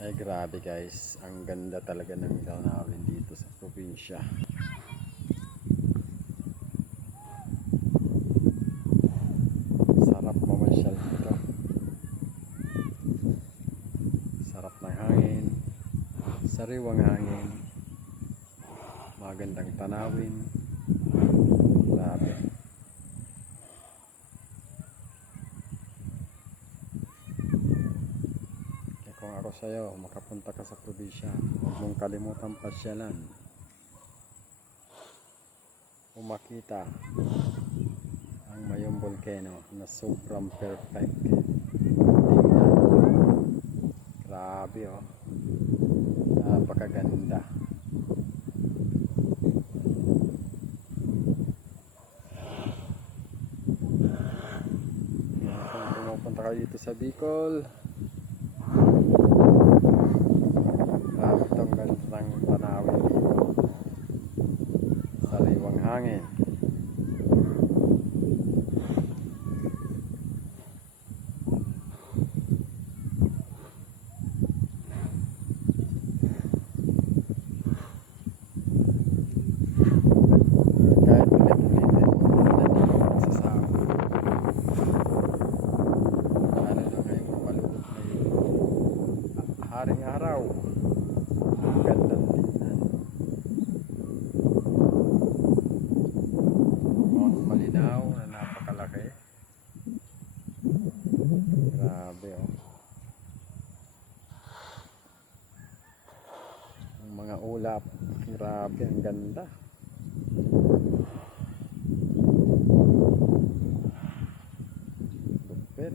Ay grabe guys, ang ganda talaga ng tanawin dito sa probinsya. Sarap mamasyal dito. Sarap ng hangin, sariwang hangin, magandang tanawin. Grabe. Kung ako sa'yo, makapunta ka sa probinsya, huwag mong kalimutan pasyalan o makita ang Mayong Volcano na sobrang perfect. Tingnan. Grabe oh. Napakaganda. Kung pumupunta ka dito sa Bicol, grabe itong gandang tanawin dito. Sariwang hangin. Kahit ulit-ulitin mo, hindi ka magsasama. Lalo na ngayong malulog na haring araw. Ang gandang tingnan. Malinaw na napakalaki. Grabe oh. Ang mga ulap, grabe ang ganda. Lupit.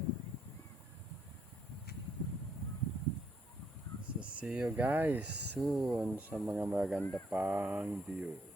So see you guys soon sa mga maganda pang view.